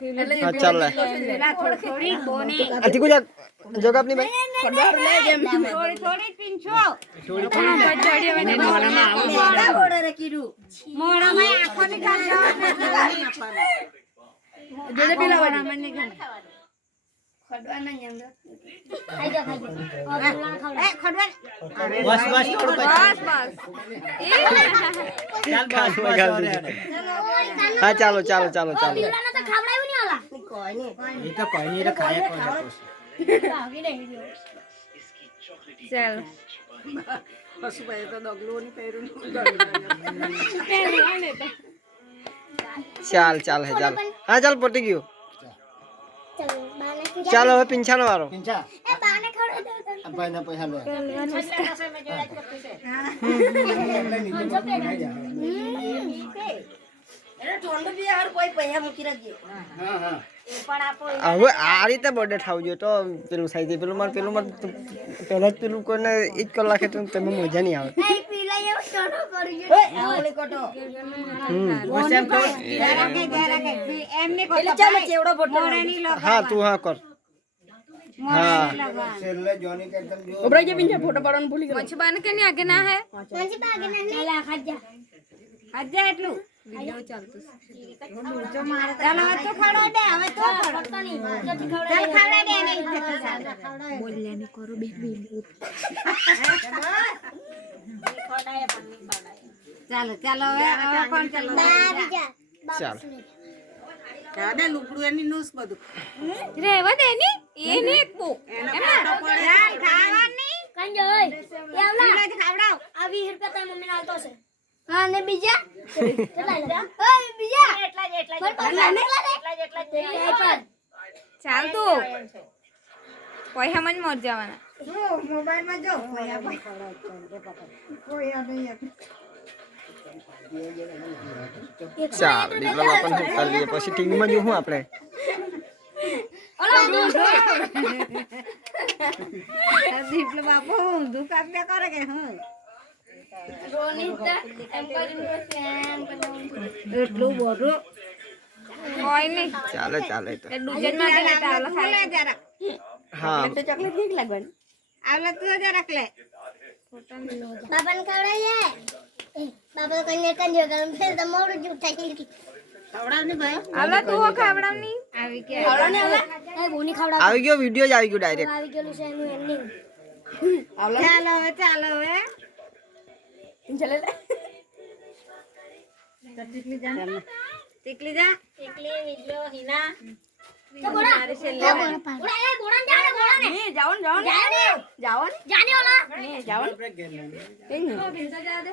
હા ચાલ લે થોડી બોની અતી કુજા જોગ આપની ભાઈ ખબર લે જેમ થોડી પીંછો થોડી પચડી બને મોડા ગોડે રે કીધું મોડા માં આખો ની કાઢો જે પેલા મોડા માં ની ખાવાનું ખડવાના નંદ ખાઈ જા એ ખડવા બસ બસ થોડું બસ ચાલ હા ચાલો ચાલો ચાલો ચાલો પીવડાને તો ખવડાવ્યું નહીં ઓલા કોઈ નહીં એ તો કોઈ નહીં રે ખાયા કોણ ભાગી રહી ગયો ચાલ પશુ ભાઈ તો ડગલું ની પહેર્યું ચાલ ચાલ હે ચાલ હા ચાલ પટી ગયું ચલો બાને ચાલો હવે પિંછાનો વારો પિંચા એ બાને ખવડાવી દો આ ભાઈ ના પૈસા લે એને ઠંડુ બી હાર કોઈ પૈસા મૂકી રાખજે હા હા એ પણ આપો હવે આ રીતે બર્થડે થાવ જોઈએ તો પેલું સાઈઝ પેલું માર પહેલા જ પેલું કોઈને 1 કલાકે તો તમે મજા નહીં આવે એ પીલા એવું શરૂ કરી ગયો આવળી કોટો એમને એટલે ચાલે ચેવડો મોડાની લગા હા તું હા કર હા છેલ્લે જોની કે એકદમ જો ઉભરાઈ જે પિંજા ફોટો પાડવાનું ભૂલી ગયો મચ્છબાન કે ની આગે ના હે કોણસી બાગે ના લે ખાજા આજા એટલું વિડિયો ચાલતું ચાલો હવે તો ખવડાવ દે હવે તો પડતો નહીં જલ્દી ચાલ ખવડાવી ખવડાવ દે એને ઇજ્જત સાથે બોલ્યાની કરો બે બે ચાલો ચાલો હવે કોણ ચાલો બીજા ચાલ દાદા લુગડું એની નુસ બધું રેવા દે ની એને એક બો એમાં ખાવાની કંજો ઓય એવલા ખવડાવ આ 20 રૂપિયા તારી મમ્મીને આલતો છે હા ને બીજા કેટલા લીધા ઓય બીજા એટલા જ ચાલ ચાલ તું પૈસા મને મોર જવાના મોબાઈલ માં જો ચાલ દીકરા બાપાને શું કરી લઈએ પછી ટીવીમાં જોવું આપણે દીપલો બાપુ ઊંધું કાપ્યા કરે કે હું રોનિતા એમ કરીને ફેન એટલું બધું કોઈ નહીં ચાલે ચાલે તો દુજન માટે લેતા આવલો ખાલે જરા હા તો ચોકલેટ ઠીક લાગવાની આવલો તું જરા લે બાબાને ખવડાવીએ બાબા કને કંજો ગરમ ફેર તો મોડું જૂઠા ખીલકી ખવડાવ ને ભાઈ આવલો તું ખાવડાવ ની આવી કે ખવડાવ ને હવે એ બોની ખવડાવ આવી ગયો વિડિયો જ આવી ગયો ડાયરેક્ટ આવી ગયેલું છે એનું એન્ડિંગ ચાલો હવે ચાલે લે ટીકલી જા એકલી વિડિયો હિના તો બોડા બોડા એ બોડા જાને બોડા ને ની જાવન જાવન જાવન જાને ઓલા ની જાવન આપણે ગેલ ને કઈ ની ભીંસા જા દે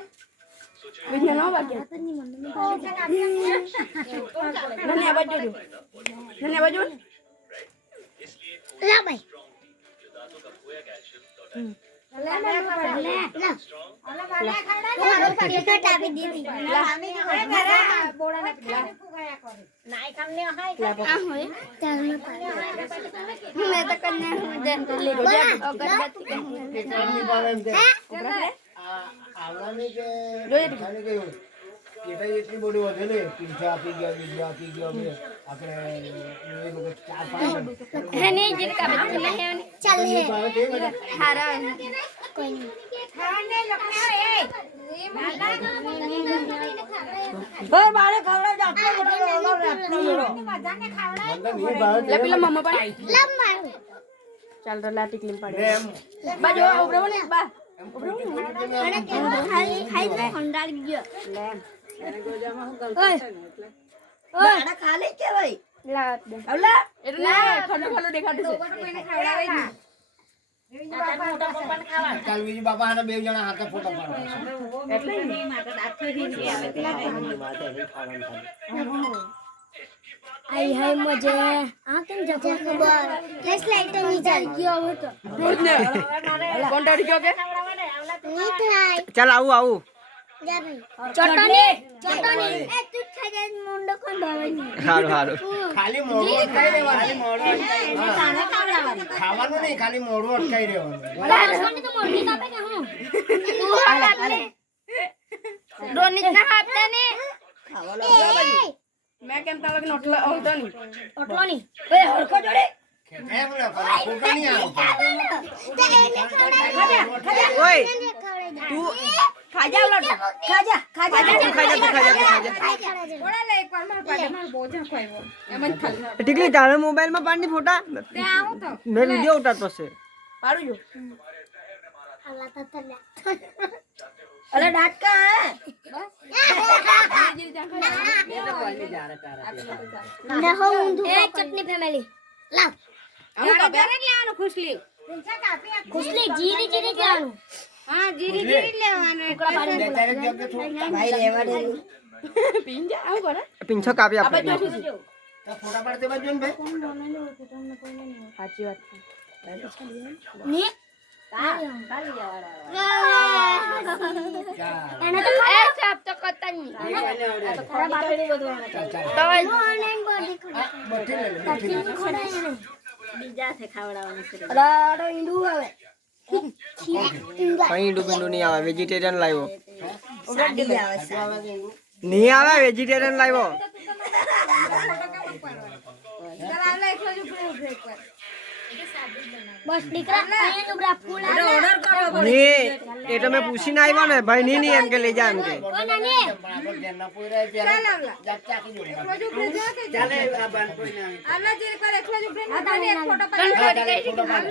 ભીંસા નો બાકી નને બાજુ લા ભાઈ આવવાની કે ખાલી ગયું એટલે એટલી બોડી વધે ને પિઝા આપી ગયા બીજા આપી ગયા બે આપણે એ લોકો 4-5 હે નહીં જીત કા બચના હે ચાલ હે હારા કોઈ નહીં ખાને લખને એ બાળે ખવડાવ જા આટલો મોટો ઓલો આટલો મોટો મજાને ખવડાવ લે પેલા મમ્મા પણ લમ મારું ચાલ તો લા ટીકલી પાડે એમ બાજુ ઉભરો ને બા અને કે ખાઈ ખાઈ દે ખંડાળી ગયો લે એને ગોજામાં હું ઓય બાડા ખાલી કે ભાઈ લા દે આવલા એટલે ખલો ખલો દેખાડું છે કોઈને ખવડાવે નહીં કાલ બીજી બાપા હાને બે જણા હાથે ફોટો પાડવા એટલે ની માતા આખી હિન આવે ત્યારે આઈ હાય મજે આ કેમ જતો ખબર ફ્લેશ લાઈટ ની ચાલ ગયો હતો કોણ ડરી ગયો કે ની થાય ચાલ આવું આવું જા ભાઈ ચટણી એ તું ખાઈ જાય મુંડો કોણ ભાવની સારું સારું ખાલી મોઢું અટકાઈ દેવાનું ખાવાનું નહીં ખાલી મોઢું અટકાઈ દેવાનું લાલસોની તો મોઢી કાપે કે હું તું હાલે ડોની ના આપતા ને ખાવાનું મેં કેમ તાલો કે નોટલો ઓલતો નહીં ઓટલો ની એ હરખો જોડે એ બોલા ફોટા નહીં આવતા ઓય તું ખાજા ઉલટ ખાજા ખાજા તું ખાજા ઓડા લે એક વાર માર પાડે માર બોજા ખાયો એમ જ ખાલી ટીકલી તારે મોબાઈલમાં પાડની ફોટા તે આવું તો મેં વિડિયો ઉતારતો છે પાડું જો અલ્લાહ તતલા અરે ડાટકા ના હો ઊંધું એ ચટણી ફેમિલી લાવ આવું કરે લેવાનું ખુશલી ખુશલી જીરી જીરી લેવાનું હા જીરી જીરી લેવાનું ભાઈ રહેવા દે પિંજા આવું કરે પિંછો કાપી આપણે ફોટા પાડતે બાજુ ને ભાઈ સાચી વાત ની એને તો એ સાબ તો કરતા નહીં ખરા બાટલી બધું તો ઓનલાઈન બોડી ખોડા બીજા છે ખાવડાવવાનું છે રાડો ઈંડુ આવે કઈ ડુબંડુ નહીં આવે વેજીટેરિયન લાવ્યો સાડી આવે છે નહીં આવે વેજીટેરિયન લાવ્યો ચાલ આલે એકલો જ બ્રેક પર બસ દીકરા અહીં ઉભરા ફૂલ આવે ઓર્ડર કરો નહીં એ તો મેં પૂછીને આવ્યો ને ભાઈ નહીં એમ કે લઈ જા એમ કે કોઈ ના ને આપણે જેના કોઈ રહે ત્યારે જાતે આખી જોડે એકલો જ બ્રેક કે ચાલે આ બાન કોઈ ના આલા જે પર એકલો જ બ્રેક એક ફોટો આવે ચાલે ફોટો પાડ